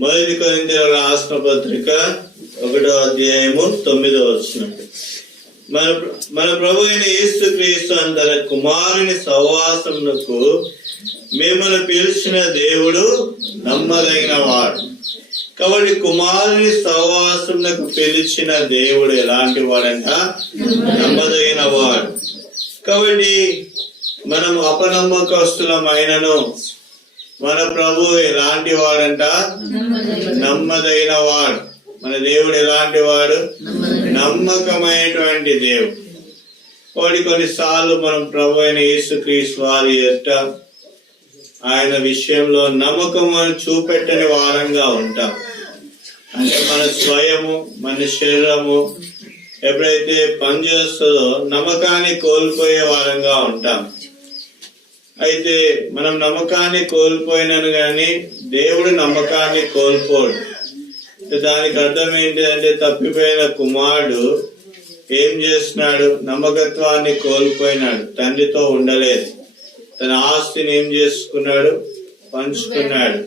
మొదటి కొరింథీయులకు రాసిన పత్రిక 1వ అధ్యాయము 9వ వచనం. మన ప్రభు అయిన యేసుక్రీస్తు తన కుమారుని సహవాసమునకు మిమ్మల్ని పిలిచిన దేవుడు నమ్మదగిన వాడు. కాబట్టి కుమారుని సహవాసమునకు పిలిచిన దేవుడు ఎలాంటి వాడంట? నమ్మదగిన వాడు. కాబట్టి మనం అపనమ్మకస్తులమైనను మన ప్రభు ఎలాంటి వాడంట? నమ్మదగిన వాడు. మన దేవుడు ఎలాంటి వాడు? నమ్మకమైనటువంటి దేవుడు. కాబట్టి కొన్నిసార్లు మనం ప్రభు అయిన యేసుక్రీస్తు వారి యొక్క ఆయన విషయంలో నమ్మకం చూపెట్టని వారంగా ఉంటాం. అంటే మన స్వయము, మన శరీరము ఎప్పుడైతే పనిచేస్తుందో నమ్మకాన్ని కోల్పోయే వారంగా ఉంటాం. అయితే మనం నమ్మకాన్ని కోల్పోయినాను కానీ దేవుడు నమ్మకాన్ని కోల్పోడు. దానికి అర్థం ఏంటి అంటే, తప్పిపోయిన కుమారుడు ఏం చేస్తున్నాడు? నమ్మకత్వాన్ని కోల్పోయినాడు. తండ్రితో ఉండలేదు. తన ఆస్తిని ఏం చేసుకున్నాడు? పంచుకున్నాడు.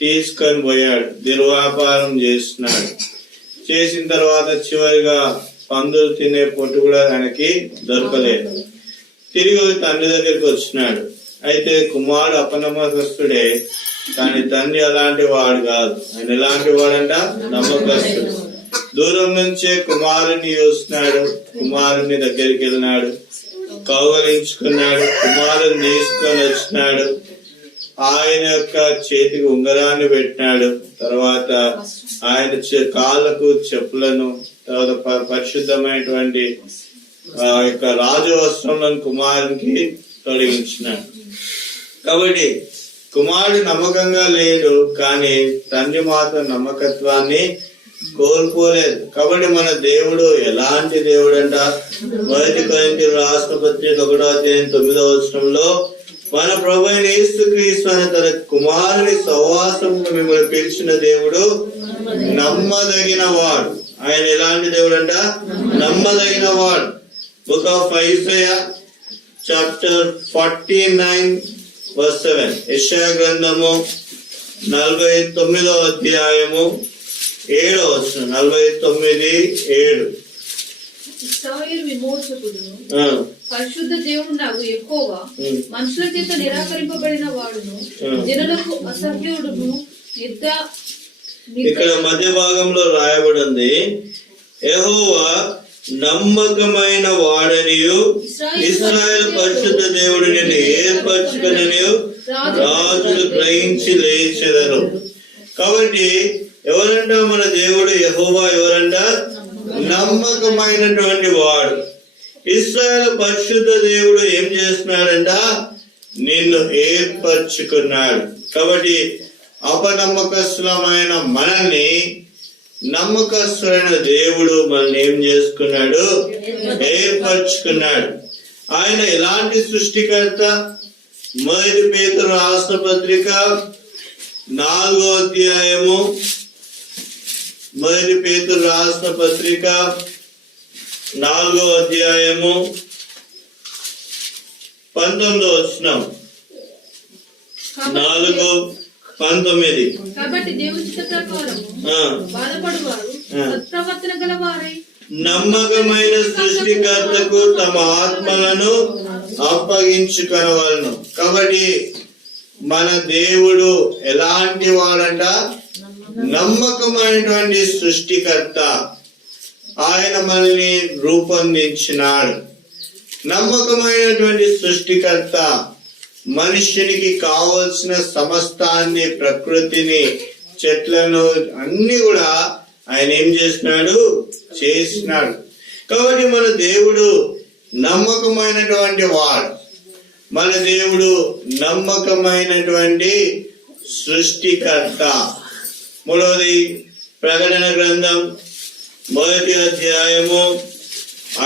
తీసుకొని పోయాడు. దుర్వ్యాపారం చేస్తున్నాడు. చేసిన తర్వాత చివరిగా పందులు తినే పొట్టు కూడా ఆయనకి దొరకలేదు. తిరిగి తండ్రి దగ్గరికి వచ్చినాడు. అయితే కుమారుడు అపనమ్మకస్తుడే, కానీ తండ్రి అలాంటి వాడు కాదు. ఆయన ఎలాంటి వాడంట? నమ్మకస్తుడు. దూరం నుంచే కుమారుని చూస్తున్నాడు. కుమారుని దగ్గరికి వెళ్ళినాడు, కౌగలించుకున్నాడు. కుమారుని తీసుకొని వచ్చినాడు. ఆయన యొక్క చేతికి ఉంగరాన్ని పెట్టినాడు. తర్వాత ఆయన కాళ్ళకు చెప్పులను, తర్వాత పరిశుద్ధమైనటువంటి యొక్క రాజవస్త్రంలో కుమారునికి తొలగించినాడు. కాబట్టి కుమారుడు నమ్మకంగా లేడు, కానీ తండ్రి మాత్రం నమ్మకత్వాన్ని కోల్పోలేదు. కాబట్టి మన దేవుడు ఎలాంటి దేవుడు అంట? మొదటి కొరింథీయులకు రాసిన పత్రిక 1వ అధ్యాయం 9వ వచనంలో మన ప్రభు అయిన యేసుక్రీస్తు అనే తన కుమారుని సహవాసమును మిమ్మల్ని పిలిచిన దేవుడు నమ్మదగిన వాడు. ఆయన ఎలాంటి దేవుడు అంట? నమ్మదగిన వాడు. Book of Isaiah chapter 49:7. యెషయా గ్రంథము 49వ అధ్యాయము 7వ వచనం. 49:7. ఇశ్రాయేలు విమోచకుడును పరిశుద్ధ దేవుడు నాకు యెహోవా మనుషుల చేత నిరాకరింపబడిన వాడును జనులకు అసహ్యుడును. ఇక్కడ మధ్య భాగంలో రాయబడింది, యెహోవా నమ్మకమైన వాడనియు ఇశ్రాయేలు పరిశుద్ధ దేవుడు నిన్ను ఏర్పరచుకొననియు రాజులు గ్రహించి లేచెదరు. కాబట్టి ఎవరంట? మన దేవుడు యెహోవా ఎవరంట? నమ్మకమైనటువంటి వాడు. ఇశ్రాయేలు పరిశుద్ధ దేవుడు ఏం చేస్తున్నాడంట? నిన్ను ఏర్పరచుకున్నాడు. కాబట్టి అపనమ్మకస్తులమైన మనల్ని నమ్మకస్తులైన దేవుడు మనల్ని ఏం చేసుకున్నాడు? ఏర్పరచుకున్నాడు. ఆయన ఎలాంటి సృష్టికర్త? మొదటి పేతురు రాసిన పత్రిక 4వ అధ్యాయము, మొదటి పేతురు రాసిన పత్రిక 4వ అధ్యాయము 19వ వచనం. 4:19. కాబట్టి దేవుని చిత్త ప్రకారము బాధపడువారు సత్ప్రవర్తన గలవారై నమ్మకమైన సృష్టికర్తకు తమ ఆత్మలను అప్పగించుకొనవలెను. కాబట్టి మన దేవుడు ఎలాంటి వాడంట? నమ్మకమైనటువంటి సృష్టికర్త. ఆయన మనల్ని రూపొందించినాడు. నమ్మకమైనటువంటి సృష్టికర్త మనుష్యునికి కావలసిన సమస్తాన్ని, ప్రకృతిని, చెట్లను అన్ని కూడా ఆయన ఏం చేసినాడు? చేసినాడు. కాబట్టి మన దేవుడు నమ్మకమైనటువంటి వాడు. మన దేవుడు నమ్మకమైనటువంటి సృష్టికర్త. మూడవది ప్రకటన గ్రంథం 1వ అధ్యాయము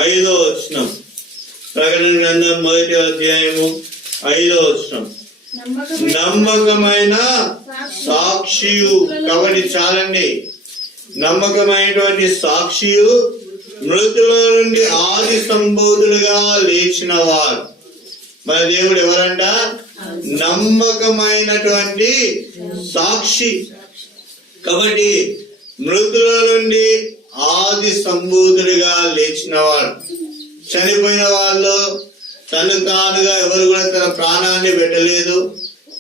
5వ వచనం. ప్రకటన గ్రంథం 1వ అధ్యాయము 5వ వచనం. నమ్మకమైన సాక్షియు. కాబట్టి చాలండి, నమ్మకమైనటువంటి సాక్షియు, మృతుల నుండి ఆది సంబోధులుగా లేచిన వారు. మన దేవుడు ఎవరంట? నమ్మకమైనటువంటి సాక్షి. కాబట్టి మృతుల నుండి ఆది సంభూతుడిగా లేచినవాడు. చనిపోయిన వాళ్ళు తను తానుగా ఎవరు కూడా తన ప్రాణాన్ని పెట్టలేదు,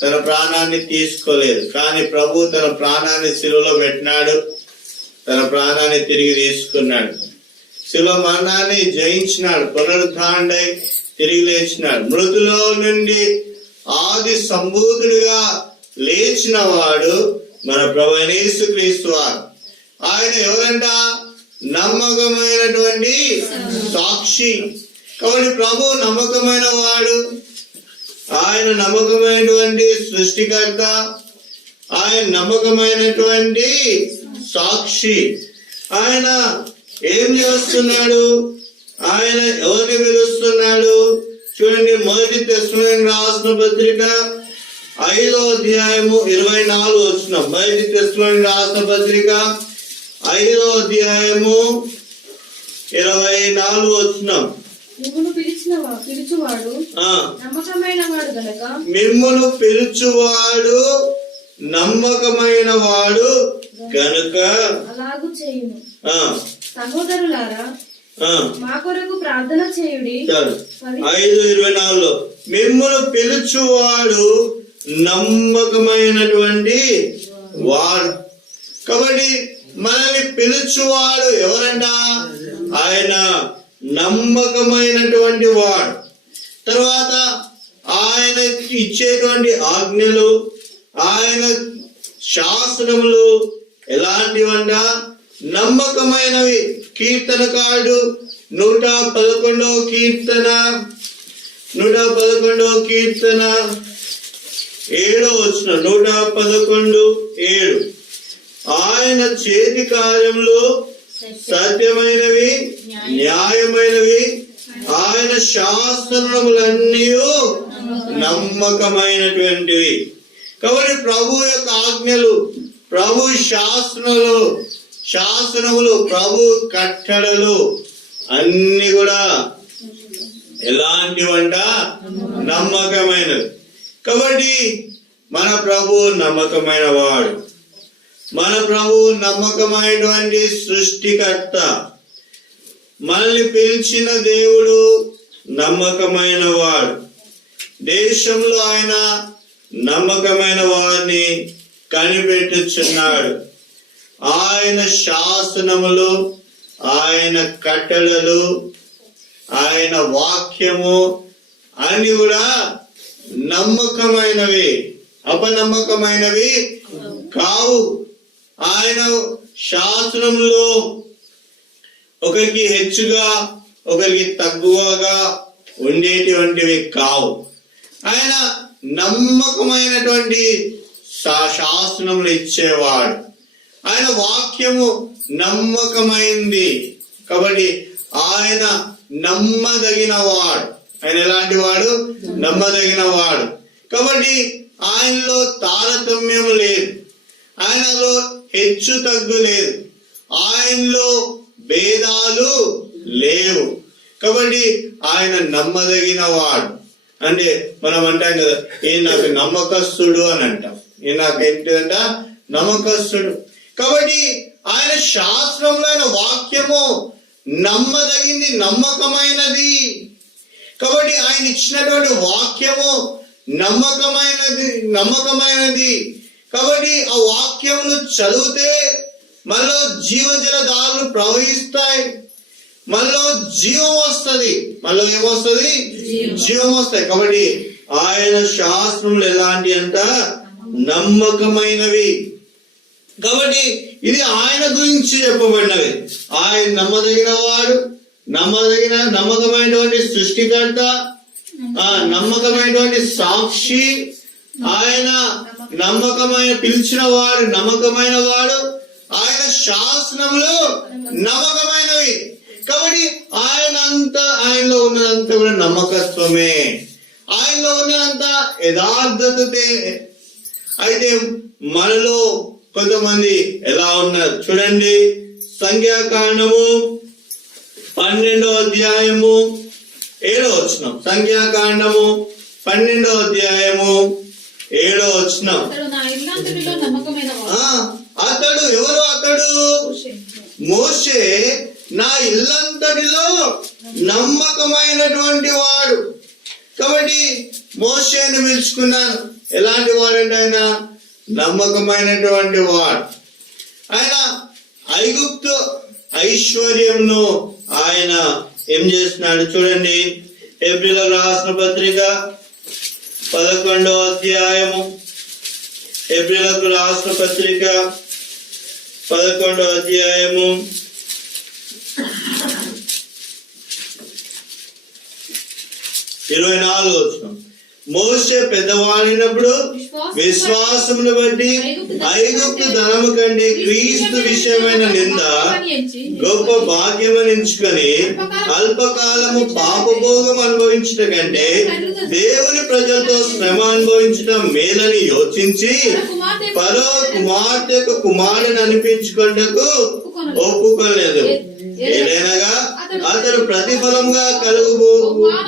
తన ప్రాణాన్ని తీసుకోలేదు. కానీ ప్రభు తన ప్రాణాన్ని శిలువలో పెట్టినాడు, తన ప్రాణాన్ని తిరిగి తీసుకున్నాడు. శిలువ మరణాన్ని జయించినాడు, పునరుద్ధారుడై తిరిగి లేచినాడు. మృతుల నుండి ఆది సంభూతుడిగా లేచిన వాడు మన ప్రభు అయిన యేసుక్రీస్తు వారు. ఆయన ఎవరంట? నమ్మకమైనటువంటి సాక్షి. కాబట్టి ప్రభు నమ్మకమైన వాడు, ఆయన నమ్మకమైనటువంటి సృష్టికర్త, ఆయన నమ్మకమైనటువంటి సాక్షి. ఆయన ఏం చేస్తున్నాడు? ఆయన ఎవరిని పిలుస్తున్నాడు? చూడండి, 1 తెస్సలోనికీయులకు రాసిన పత్రిక 5వ అధ్యాయము 24 వచనం. 1 తెస్సలోనికీయులకు రాసిన పత్రిక 5వ అధ్యాయము 24 వచనం. మిమ్మును పిలుచువాడు నమ్మకమైన వాడు గనక, మిమ్మును పిలుచువాడు నమ్మకమైన వాడు గనుక అలాగు చేయును. సహోదరులారా, మా కొరకు ప్రార్థన చేయుడి. 5:24 మిమ్మును పిలుచువాడు నమ్మకమైనటువంటి వాడు. కాబట్టి మనల్ని పిలుచువాడు ఎవరంట? ఆయన నమ్మకమైనటువంటి వాడు. తర్వాత ఆయన ఇచ్చేటువంటి ఆజ్ఞలు, ఆయన శాసనములు ఎలాంటివంట? నమ్మకమైనవి. కీర్తనకారుడు 111వ కీర్తన 7వ వచనం. 111:7 ఆయన చేతి కార్యములు సత్యమైనవి, న్యాయమైనవి, ఆయన శాసనములన్నీ నమ్మకమైనటువంటివి. కాబట్టి ప్రభు యొక్క ఆజ్ఞలు, ప్రభు శాసనములు, ప్రభు కట్టడలు అన్ని కూడా ఎలాంటివంట? నమ్మకమైనవి. కాబట్టి మన ప్రభు నమ్మకమైన వాడు, మన ప్రభు నమ్మకమైనటువంటి సృష్టికర్త. మనల్ని పిలిచిన దేవుడు నమ్మకమైన వాడు. దేశంలో ఆయన నమ్మకమైన వారిని కనిపెట్టుచున్నాడు. ఆయన శాసనములు, ఆయన కట్టడలు, ఆయన వాక్యము అన్ని కూడా నమ్మకమైనవి, అపనమ్మకమైనవి కావు. ఆయన శాసనంలో ఒకరికి హెచ్చుగా, ఒకరికి తక్కువగా ఉండేటువంటివి కావు. ఆయన నమ్మకమైనటువంటి శాసనములు ఇచ్చేవాడు. ఆయన వాక్యము నమ్మకమైంది. కాబట్టి ఆయన నమ్మదగిన వాడు. ఆయన ఎలాంటి వాడు? నమ్మదగిన వాడు. కాబట్టి ఆయనలో తారతమ్యం లేదు, ఆయనలో హెచ్చు తగ్గు లేదు, ఆయనలో భేదాలు లేవు. కాబట్టి ఆయన నమ్మదగిన వాడు. అంటే మనం అంటాం కదా, ఈయన నాకు నమ్మకస్తుడు అని అంటాం. ఈయన నాకు ఏంటిదంట? నమ్మకస్తుడు. కాబట్టి ఆయన శాస్త్రంలో, ఆయన వాక్యము నమ్మదగింది, నమ్మకమైనది. కాబట్టి ఆయన ఇచ్చినటువంటి వాక్యము నమ్మకమైనది. కాబట్టి ఆ వాక్యమును చదివితే మనలో జీవజల దారులు ప్రవహిస్తాయి, మనలో జీవం వస్తుంది. మనలో ఏమొస్తుంది? జీవం వస్తాయి. కాబట్టి ఆయన శాస్త్రములు ఎలాంటి అంట? నమ్మకమైనవి. కాబట్టి ఇది ఆయన గురించి చెప్పబడినవి. ఆయన నమ్మదగిన వాడు, నమ్మకమైనటువంటి సృష్టికర్త, నమ్మకమైనటువంటి సాక్షి. ఆయన పిలిచిన వాడు నమ్మకమైన వాడు. ఆయన శాసనములు నమ్మకమైనవి. కాబట్టి ఆయనలో ఉన్నదంతా కూడా నమ్మకత్వమే, ఆయనలో ఉన్నదంతా యథార్థతే. అయితే మనలో కొంతమంది ఎలా ఉన్నారు చూడండి. సంఖ్యాకాండము 12వ అధ్యాయము 7వ వచనం. సంఖ్యాకాండము 12వ అధ్యాయము 7వ వచనం. అతడు ఎవరు? అతడు మోషే నా ఇల్లంతటిలో నమ్మకమైనటువంటి వాడు. కాబట్టి మోషేని పిలుచుకున్నాను. ఎలాంటి వాడంటే ఆయన నమ్మకమైనటువంటి వాడు. ఆయన ఐగుప్తు ఐశ్వర్యంను ఆయన ఏం చేస్తున్నాడు చూడండి. హెబ్రీయులకు రాసిన పత్రిక 11వ అధ్యాయము, హెబ్రీయులకు రాసిన పత్రిక 11వ అధ్యాయము 24వ వచనం. మోషే పెద్దవాడినప్పుడు విశ్వాసమును బట్టి ఐగుప్తు ధనము కంటే క్రీస్తు విషయమైన నింద గొప్ప భాగ్యమని ఎంచుకొని అల్పకాలము పాపభోగం అనుభవించట కంటే దేవుని ప్రజలతో శ్రమ అనుభవించడం మేలని యోచించి పరో కుమార్తె యొక్క కుమారుని అనిపించుకొనుటకు ఒప్పుకోలేదు. ఏదైనగా అతడు ప్రతిఫలంగా కలుగు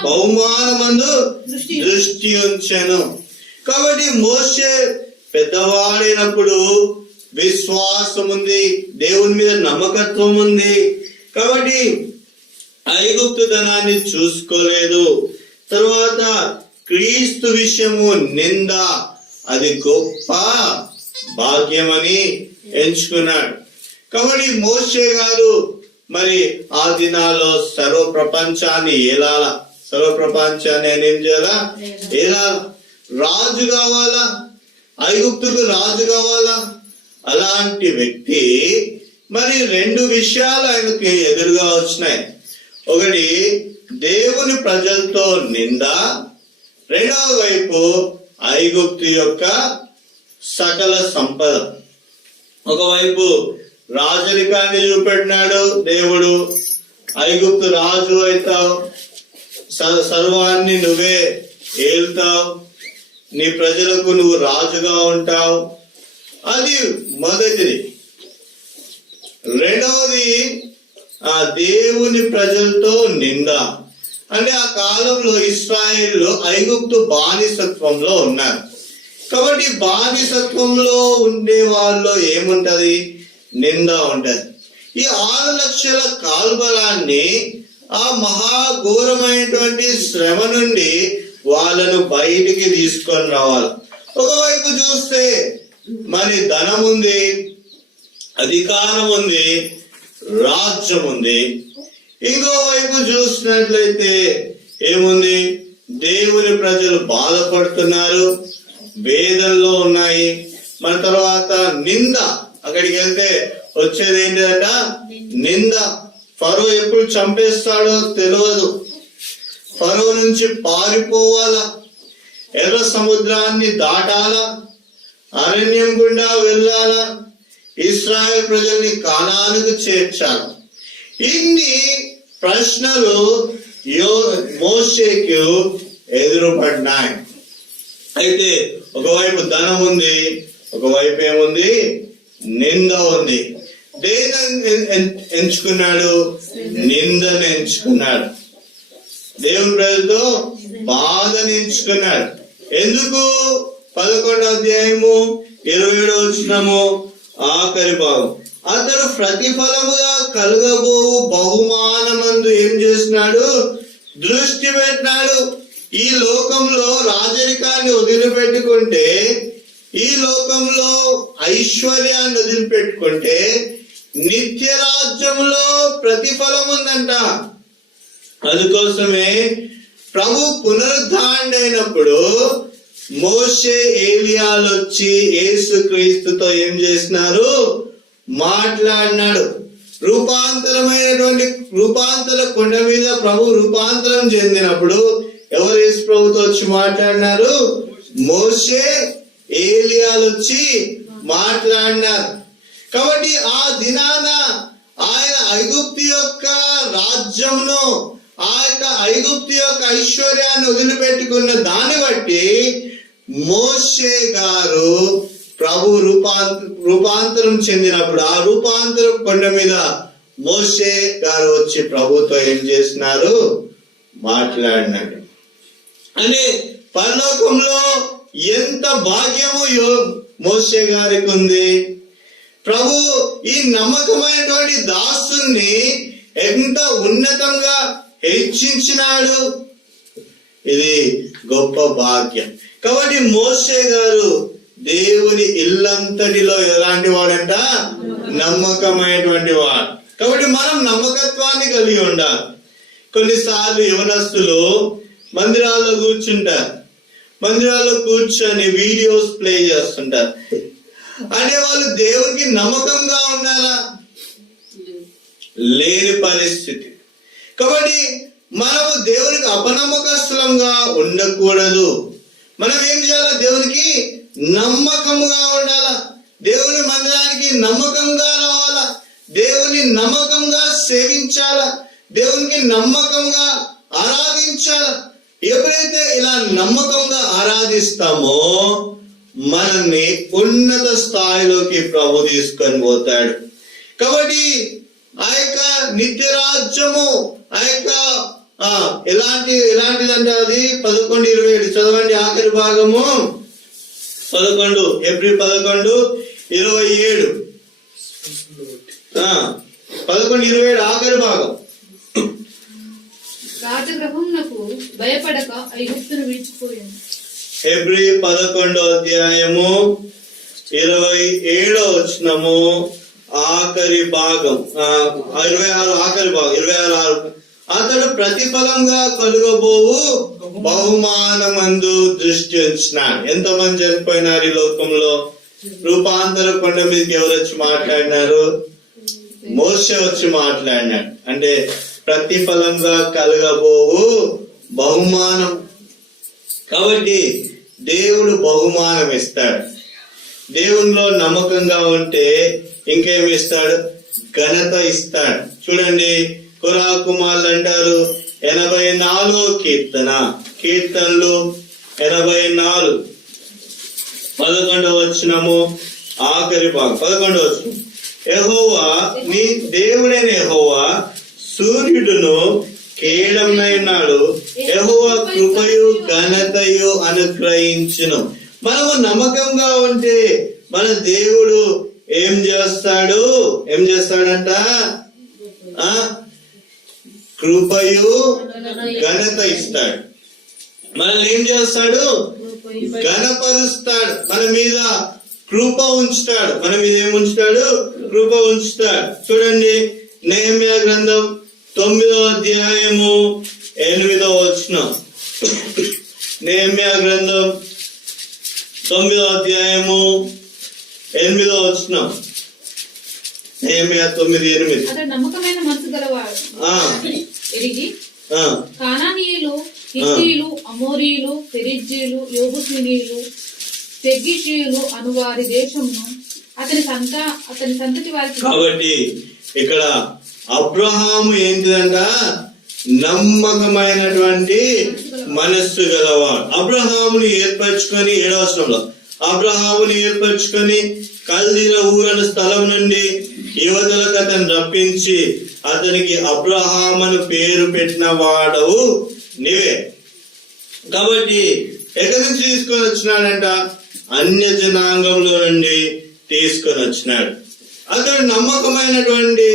బహుమానమందు దృష్టి ఉంచెను. కాబట్టి మోషే పెద్దవాడైనప్పుడు విశ్వాసం ఉంది, దేవుని మీద నమ్మకత్వం ఉంది. కాబట్టి ఐగుప్తు ధనాన్ని చూసుకోలేదు. తర్వాత క్రీస్తు విషయము నింద, అది గొప్ప భాగ్యమని ఎంచుకున్నాడు. కాబట్టి మోషే గారు మరి ఆ దినాల్లో సర్వ ప్రపంచాన్ని ఏలాల, సర్వ ప్రపంచాన్ని ఆయన ఏం చేయాలా? ఏలాల. రాజు కావాలా, ఐగుప్తుకు రాజు కావాలా. అలాంటి వ్యక్తి మరి రెండు విషయాలు ఆయనకి ఎదురుగా వచ్చినాయి. ఒకటి దేవుని ప్రజలతో నింద, రెండవ వైపు ఐగుప్తు యొక్క సకల సంపద. ఒకవైపు రాజరికాన్ని చూపెట్టినాడు దేవుడు, ఐగుప్తు రాజు అవుతావు, సర్వాన్ని నువ్వే ఏలుతావు, నీ ప్రజలకు నువ్వు రాజుగా ఉంటావు. అది మొదటిది. రెండవది ఆ దేవుని ప్రజలతో నింద. అంటే ఆ కాలంలో ఇశ్రాయేలు ఐగుప్తు బానిసత్వంలో ఉన్నారు. కాబట్టి బానిసత్వంలో ఉండే వాళ్ళలో ఏముంటది? నింద ఉంటది. ఈ 6 లక్షల కాల్బలాన్ని ఆ మహాఘోరమైనటువంటి శ్రమ నుండి వాళ్ళను బయటికి తీసుకొని రావాలి. ఒకవైపు చూస్తే మరి ధనం ఉంది, అధికారం ఉంది, రాజ్యం ఉంది. ఇంకోవైపు చూసినట్లయితే ఏముంది? దేవుని ప్రజలు బాధపడుతున్నారు, వేదనలో ఉన్నాయి. మన తర్వాత నింద, అక్కడికి వెళ్తే వచ్చేది ఏంటిదంట? నింద. ఫరో ఎప్పుడు చంపేస్తాడో తెలియదు. ఫరో నుంచి పారిపోవాలా, ఎర్ర సముద్రాన్ని దాటాలా, అరణ్యం గుండా వెళ్ళాలా, ఇశ్రాయేల్ ప్రజల్ని కానానుకు చేర్చాలి. ఇన్ని ప్రశ్నలు మోషేకు ఎదురుపడినాయి. అయితే ఒకవైపు ధనం ఉంది, ఒకవైపు ఏముంది? నింద ఉంది. దేని ఎంచుకున్నాడు? నిందను ఎంచుకున్నాడు. దేవుని ప్రజలతో బాధను ఎంచుకున్నాడు. ఎందుకు? 11వ అధ్యాయము 27వ వచనము ఆఖరి భాగం. అతడు ప్రతిఫలముగా కలగబోవు బహుమానమందు ఏం చేసినాడు? దృష్టి పెట్టినాడు. ఈ లోకంలో రాజరికాన్ని వదిలిపెట్టుకుంటే, ఈ లోకంలో ఐశ్వర్యాన్ని వదిలిపెట్టుకుంటే నిత్య రాజ్యంలో ప్రతిఫలం ఉందంట. అందుకోసమే ప్రభు పునరుద్ధారుడైనప్పుడు మోషే, ఏలియాలు వచ్చి యేసుక్రీస్తుతో ఏం చేసినారు? మాట్లాడినాడు. రూపాంతర కొండ మీద ప్రభు రూపాంతరం చెందినప్పుడు ఎవరు యేసు ప్రభుతో వచ్చి మాట్లాడినారు? మోషే, ఏలియాలు వచ్చి మాట్లాడినారు. కాబట్టి ఆ దినాన ఆయన ఐగుప్తు యొక్క రాజ్యంను, ఆ యొక్క ఐగుప్తు యొక్క ఐశ్వర్యాన్ని వదిలిపెట్టుకున్న దాన్ని బట్టి మోషే గారు ప్రభు రూపాంతరం చెందినప్పుడు ఆ రూపాంతరం కొండ మీద మోషే గారు వచ్చి ప్రభుతో ఏం చేసినారు? మాట్లాడినాడు. అంటే పరలోకంలో ఎంత భాగ్యము మోషే గారికి ఉంది. ప్రభు ఈ నమ్మకమైనటువంటి దాసుని ఎంత ఉన్నతంగా హెచ్చించినాడు. ఇది గొప్ప భాగ్యం. కాబట్టి మోషే గారు దేవుని ఇల్లంతటిలో ఎలాంటి వాడంట? నమ్మకమైనటువంటి వాడు. కాబట్టి మనం నమ్మకత్వాన్ని కలిగి ఉండాలి. కొన్నిసార్లు యవనస్తులు మందిరాల్లో కూర్చుంటారు, మందిరాల్లో కూర్చొని వీడియోస్ ప్లే చేస్తుంటారు. అంటే వాళ్ళు దేవునికి నమ్మకంగా ఉన్నారా? లేని పరిస్థితి. కాబట్టి మనము దేవునికి అపనమ్మకస్తులంగా ఉండకూడదు. మనం ఏం చేయాలా? దేవునికి నమ్మకంగా ఉండాలా. దేవుని మందిరానికి నమ్మకంగా రావాలా. దేవుని నమ్మకంగా సేవించాలా. దేవునికి నమ్మకంగా ఆరాధించాలా. ఎప్పుడైతే ఇలా నమ్మకంగా ఆరాధిస్తామో మనల్ని ఉన్నత స్థాయిలోకి ప్రభు తీసుకొని పోతాడు. కాబట్టి ఆ యొక్క నిత్య రాజ్యము ఆ యొక్క ఎలాంటిదంటే అది 11:27 చదవండి. ఆఖరి భాగము 11 ఏప్రిల్ 11:27 11:27 ఆఖరి భాగం. రాజగృహమునకు భయపడక ఐగుప్తును విడిచిపోయాను. హెబ్రీ 11:27 ఆఖరి భాగం 26 ఆఖరి భాగం 26. అతడు ప్రతిఫలంగా కలుగబోవు బహుమానమందు దృష్టి ఉంచినాడు. ఎంతమంది చనిపోయినారు ఈ లోకంలో? రూపాంతర కొండ మీదకి ఎవరు వచ్చి మాట్లాడినారు? మోషే వచ్చి మాట్లాడినాడు. అంటే ప్రతిఫలంగా కలగబోవు బహుమానం. కాబట్టి దేవుడు బహుమానం ఇస్తాడు. దేవునిలో నమ్మకంగా ఉంటే ఇంకేమి ఇస్తాడు? ఘనత ఇస్తాడు. చూడండి, కొరా కుమారులు అంటారు 84 కీర్తనలు 84 11 ఆఖరి భాగం 11 యెహోవా నీ దేవుడైన యెహోవా సూర్యుడును కేడమైనాడు. యెహోవా కృపయు ఘనతయు అనుగ్రహించును. మనము నమ్మకంగా ఉంటే మన దేవుడు ఏం చేస్తాడంట? కృపయు ఘనత ఇస్తాడు. మనల్ని ఏం చేస్తాడు? ఘనపరుస్తాడు. మన మీద కృప ఉంచుతాడు. మన మీద ఏం ఉంచుతాడు? కృప ఉంచుతాడు. చూడండి, నెహెమ్యా గ్రంథం 9:8 నెహెమ్యా గ్రంథం 9:8 నెహెమ్యా 9:8 అతడు నమ్మకమైన మనసు గలవాడు ఎరిగి కానానీయులు, హిత్తీయులు, అమోరీయులు, పెరిజ్జీయులు, యెబూసీయులు, పెర్గిషీయులు అను వారి దేశమును అతని సంతతి వారికి. కాబట్టి ఇక్కడ అబ్రహాము ఏంటిదంట? నమ్మకమైనటువంటి మనస్సు గలవాడు. అబ్రహాముని ఏర్పరచుకొని 7వ వచనంలో అబ్రహాముని ఏర్పరచుకొని కల్దీల ఊరని స్థలం నుండి యువతులకు అతను రప్పించి అతనికి అబ్రహామును పేరు పెట్టిన వాడవు నీవే. కాబట్టి ఎక్కడి నుంచి తీసుకొని వచ్చినాడంట? అన్య జనాంగంలో నుండి తీసుకొని వచ్చినాడు. అతడు నమ్మకమైనటువంటి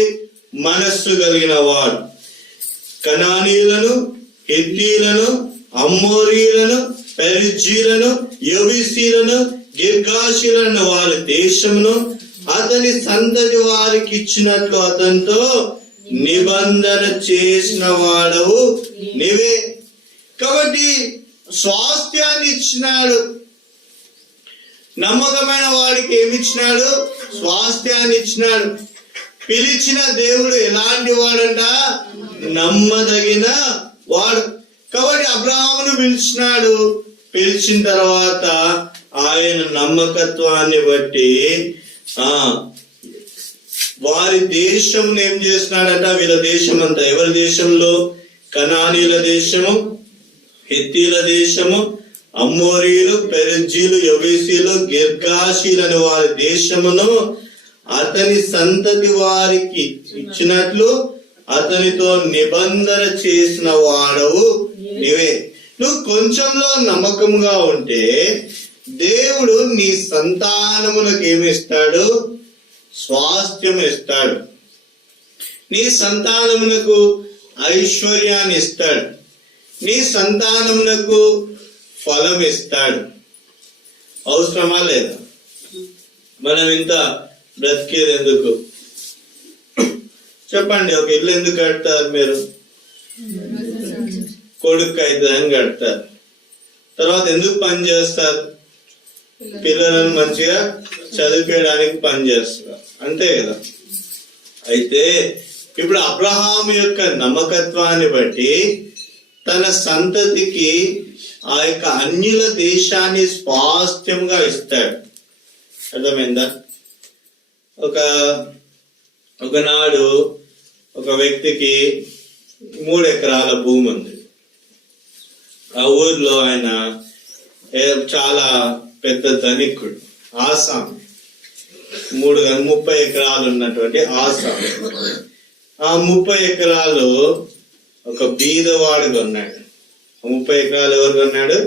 మనస్సు కలిగిన వాడు. కనానీయులను, హిత్తీయులను, అమ్మోరీయులను, పెరిజ్జీయులను, యెబూసీయులను, గిర్గాషీయులను వారి దేశమును అతని సంతతి వారికి ఇచ్చినట్లు అతనితో నిబంధన చేసిన వాడవు నీవే. కాబట్టి స్వాస్థ్యాన్ని ఇచ్చినాడు. నమ్మకమైన వాడికి ఏమి ఇచ్చినాడు? స్వాస్థ్యాన్ని ఇచ్చినాడు. పిలిచిన దేవుడు ఎలాంటి వాడంట? నమ్మదగిన వాడు. కాబట్టి అబ్రహామును పిలిచినాడు. పిలిచిన తర్వాత ఆయన నమ్మకత్వాన్ని బట్టి వారి దేశం ఏం చేసినాడంట? వీళ్ళ దేశం అంతా ఎవరి దేశంలో? కనానీయుల దేశము, హిత్తీల దేశము, అమ్మోరీయులు, పెరిజ్జీలు, యెబూసీయులు, గిర్గాషీలు అనే వారి దేశమును అతని సంతతి వారికి ఇచ్చినట్లు అతనితో నిబంధన చేసిన వాడవు నీవే. నువ్వు కొంచెంలో నమ్మకంగా ఉంటే దేవుడు నీ సంతానములకు ఏమిస్తాడు? స్వాస్థ్యం ఇస్తాడు. నీ సంతానమునకు ఐశ్వర్యాన్ని ఇస్తాడు. నీ సంతానమునకు ఫలం ఇస్తాడు. అవసరమా లేదా? మనం ఇంత బ్రతికేది ఎందుకు చెప్పండి? ఒక ఇల్లు ఎందుకు కడతారు మీరు? కొడుకు అవుతుందని కడతారు. తర్వాత ఎందుకు పని చేస్తారు? పిల్లలను మంచిగా చదివించడానికి పని చేస్తారు, అంతే కదా. అయితే ఇప్పుడు అబ్రహాము యొక్క నమ్మకత్వాన్ని బట్టి తన సంతతికి ఆ యొక్క అన్యుల దేశాన్ని స్వాస్థ్యంగా ఇస్తాడు. అర్థమైందా? ఒకనాడు ఒక వ్యక్తికి 3 ఎకరాల భూమి ఉంది. ఆ ఊర్లో ఆయన చాలా పెద్ద ధనికుడు, ఆసామి. 30 ఎకరాలు ఉన్నటువంటి ఆసామి. ఆ 30 ఎకరాలు ఒక బీదవాడు కొన్నాడు. 30 ఎకరాలు ఎవరు కొన్నాడు?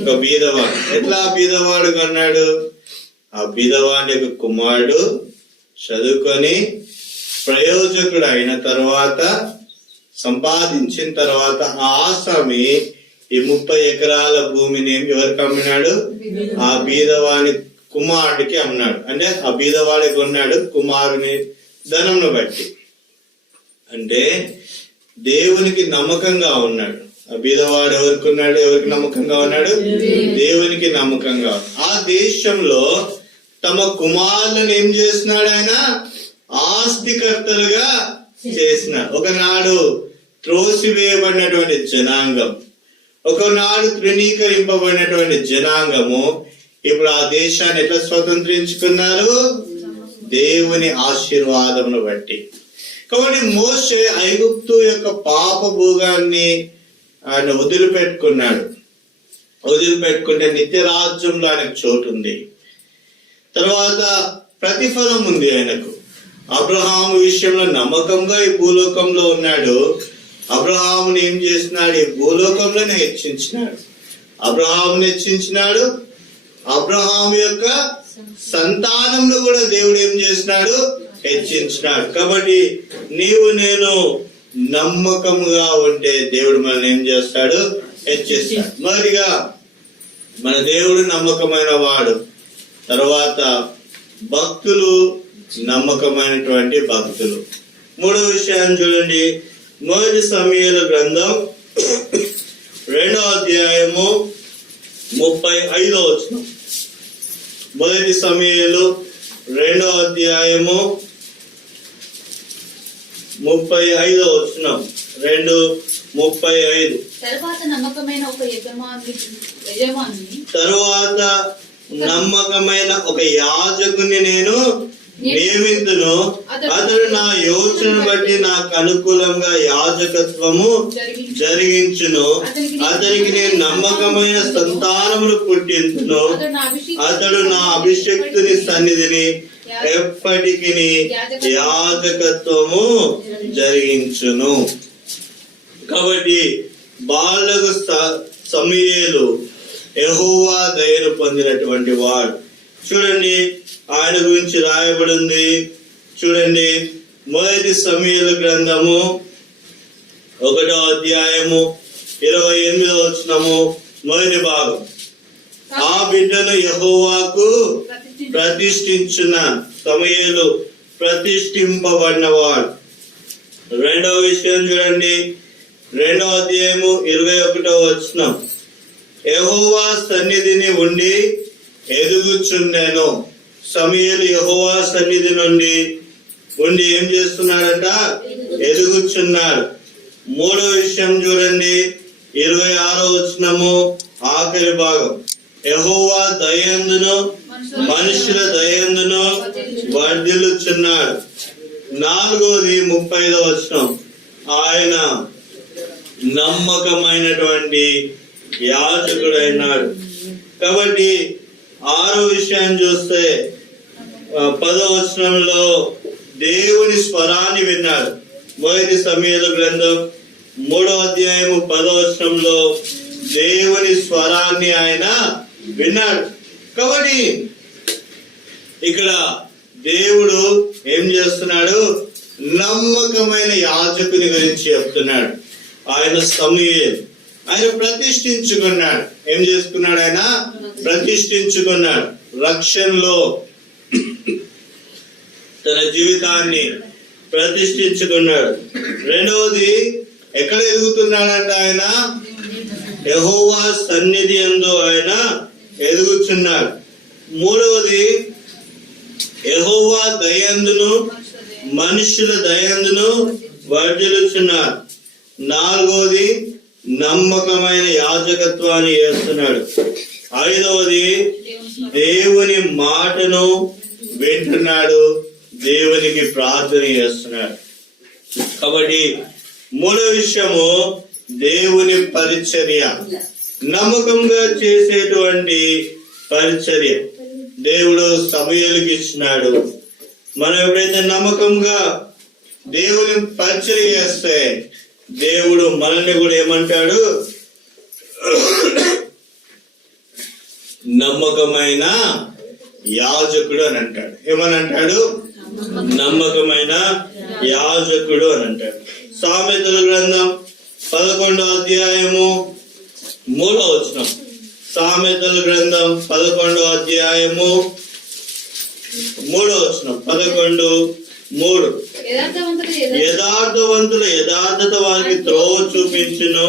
ఒక బీదవాడు. ఎట్లా బీదవాడు కొన్నాడు? ఆ బీదవాడి యొక్క కుమారుడు చదువుకొని ప్రయోజకుడు అయిన తర్వాత, సంపాదించిన తర్వాత ఆ ఆసామి ఈ 30 ఎకరాల భూమిని ఎవరికి అమ్మినాడు? ఆ బీదవాని కుమారుడికి అమ్మినాడు. అంటే ఆ బీదవాడికి కొన్నాడు కుమారుని ధనంను బట్టి. అంటే దేవునికి నమ్మకంగా ఉన్నాడు. ఆ బీదవాడు ఎవరికి ఉన్నాడు? ఎవరికి నమ్మకంగా ఉన్నాడు? దేవునికి నమ్మకంగా. ఆ దేశంలో తమ కుమారులను ఏం చేస్తున్నాడు? ఆయన ఆస్తికర్తలుగా చేసినాడు. ఒకనాడు త్రోసివేయబడినటువంటి జనాంగం, ఒకనాడు తృణీకరింపబడినటువంటి జనాంగము ఇప్పుడు ఆ దేశాన్ని ఎట్లా స్వతంత్రించుకున్నారు? దేవుని ఆశీర్వాదమును బట్టి. కాబట్టి మోషే ఐగుప్తు యొక్క పాప భోగాన్ని ఆయన వదిలిపెట్టుకున్నాడు. వదిలిపెట్టుకుంటే నిత్య రాజ్యంలో ఆయనకు చోటు ఉంది. తర్వాత ప్రతిఫలం ఉంది ఆయనకు. అబ్రహాము విషయంలో నమ్మకంగా ఈ భూలోకంలో ఉన్నాడు. అబ్రహాముని ఏం చేసినాడు? ఈ భూలోకంలోనే హెచ్చించినాడు. అబ్రహాముని హెచ్చించినాడు. అబ్రహాము యొక్క సంతానంలో కూడా దేవుడు ఏం చేసినాడు? హెచ్చించినాడు. కాబట్టి నేను నమ్మకంగా ఉంటే దేవుడు మనల్ని ఏం చేస్తాడు? హెచ్చిస్తాడు. మరిగా మన దేవుడు నమ్మకమైన వాడు. తర్వాత భక్తులు నమ్మకమైనటువంటి భక్తులు. 3వ విషయాన్ని చూడండి. మొదటి సమూయేలు గ్రంథం 2వ అధ్యాయము 35వ వచనం. మొదటి సమూయేలు 2వ అధ్యాయము 35వ వచనం. 2:35. తరువాత నమ్మకమైన ఒక యాజకుని నేను నియమింతును. అతడు నా యోచనను బట్టి నాకు అనుకూలంగా యాజకత్వము జరిగించును. అతనికి నేను నమ్మకమైన సంతానములు పుట్టించును. అతడు నా అభిషేక్తుని సన్నిధిని ఎప్పటికి యాజకత్వము జరిగించును. కాబట్టి బాలుకు సమూయేలు యెహోవా దయను పొందినటువంటి వాడు. చూడండి, ఆయన గురించి రాయబడింది. చూడండి, మొదటి సమూయేలు గ్రంథము 1వ అధ్యాయము 28వ వచనము మొదటి భాగం. ఆ బిడ్డను యెహోవాకు ప్రతిష్ఠించిన సమూయేలు ప్రతిష్ఠింపబడినవాడు. 2వ విషయం చూడండి, 2వ అధ్యాయము 21వ వచనం. యెహోవా సన్నిధిని ఉండి ఎదుగుచుండెను. సమూయేలు యెహోవా సన్నిధి నుండి ఏం చేస్తున్నాడంట? ఎదుగుచున్నాడు. 3వ విషయం చూడండి, 26వ వచనము ఆఖరి భాగం. యెహోవా దయందును మనుషుల దయందును వర్ధిల్లుచున్నాడు. 4వది 35వ వచనం. ఆయన నమ్మకమైనటువంటి యాజకుడైనాడు. కాబట్టి 6వ విషయాన్ని చూస్తే 10వ వచనంలో దేవుని స్వరాన్ని విన్నాడు. మొదటి సమూయేలు గ్రంథం 3వ అధ్యాయము 10వ వచనంలో దేవుని స్వరాన్ని ఆయన విన్నాడు. కాబట్టి ఇక్కడ దేవుడు ఏం చేస్తున్నాడు? నమ్మకమైన యాజకుని గురించి చెప్తున్నాడు. ఆయన సమూయేలు, ఆయన ప్రతిష్ఠించుకున్నాడు. ఏం చేసుకున్నాడు? ఆయన ప్రతిష్ఠించుకున్నాడు. రక్షణలో తన జీవితాన్ని ప్రతిష్ఠించుకున్నాడు. రెండవది, ఎక్కడ ఎదుగుతున్నాడంటే ఆయన యెహోవా సన్నిధి యందు ఆయన ఎదుగుతున్నాడు. మూడవది, యెహోవా దయందును మనుషుల దయందును వర్ధిల్లుచున్నారు. నాలుగవది, నమ్మకమైన యాజకత్వాన్ని చేస్తున్నాడు. ఐదవది, దేవుని మాటను వింటున్నాడు, దేవునికి ప్రార్థన చేస్తున్నాడు. కాబట్టి మూడో విషయము దేవుని పరిచర్య, నమ్మకంగా చేసేటువంటి పరిచర్య దేవుడు సమూయేలుకి ఇచ్చినాడు. మనం ఎప్పుడైతే నమ్మకంగా దేవుని పరిచర్య చేస్తే దేవుడు మనల్ని కూడా ఏమంటాడు? నమ్మకమైన యాజకుడు అని అంటాడు. ఏమని అంటాడు? నమ్మకమైన యాజకుడు అని అంటాడు. సామెతల గ్రంథం 11వ అధ్యాయము 3వ వచనం. సామెతల గ్రంథం 11వ అధ్యాయము 3వ వచనం. 11:3. యథార్థవంతుల యథార్థత వారికి త్రోవ చూపించును,